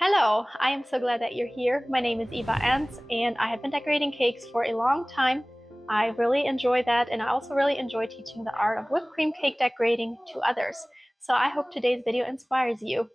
Hello, I am so glad that you're here. My name is Eva Enns, and I have been decorating cakes for a long time. I really enjoy that, and I also really enjoy teaching the art of whipped cream cake decorating to others. So I hope today's video inspires you.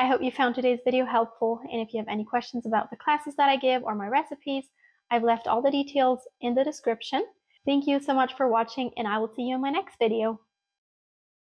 I hope you found today's video helpful, and if you have any questions about the classes that I give or my recipes, I've left all the details in the description. Thank you so much for watching, and I will see you in my next video.